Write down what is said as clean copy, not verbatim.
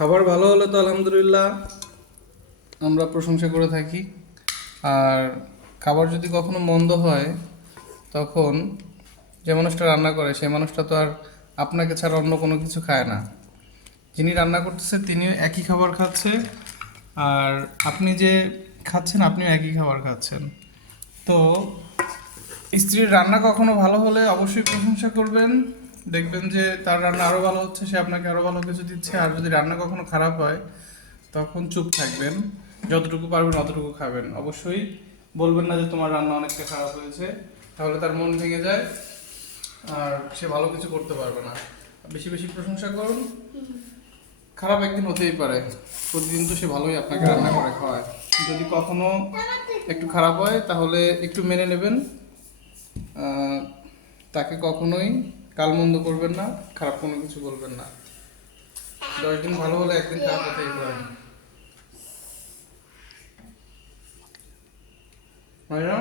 খাবার ভালো হলে তো আলহামদুলিল্লাহ আমরা প্রশংসা করে থাকি। আর খাবার যদি কখনো মন্দ হয়, তখন যে মানুষটা রান্না করে সেই মানুষটা তো আর আপনাকে ছাড়া অন্য কোনো কিছু খায় না। যিনি রান্না করতেছে তিনিও একই খাবার খাচ্ছে, আর আপনি যে খাচ্ছেন আপনিও একই খাবার খাচ্ছেন। তো স্ত্রীর রান্না কখনো ভালো হলে অবশ্যই প্রশংসা করবেন, দেখবেন যে তার রান্না আরও ভালো হচ্ছে, সে আপনাকে আরও ভালো কিছু দিচ্ছে। আর যদি রান্না কখনো খারাপ হয় তখন চুপ থাকবেন, যতটুকু পারবেন অতটুকু খাবেন। অবশ্যই বলবেন না যে তোমার রান্না অনেকটা খারাপ হয়েছে, তাহলে তার মন ভেঙে যায় আর সে ভালো কিছু করতে পারবে না। বেশি বেশি প্রশংসা করুন। খারাপ একদিন হতেই পারে, প্রতিদিন তো সে ভালোই আপনাকে রান্না করে খাওয়ায়। যদি কখনো একটু খারাপ হয় তাহলে একটু মেনে নেবেন। আহ, তাকে কখনোই গালমন্দ করবেন না, খারাপ কোনো কিছু বলবেন না। 10 দিন ভালো হলে একদিন খারাপ হতেই পারে। হয় না?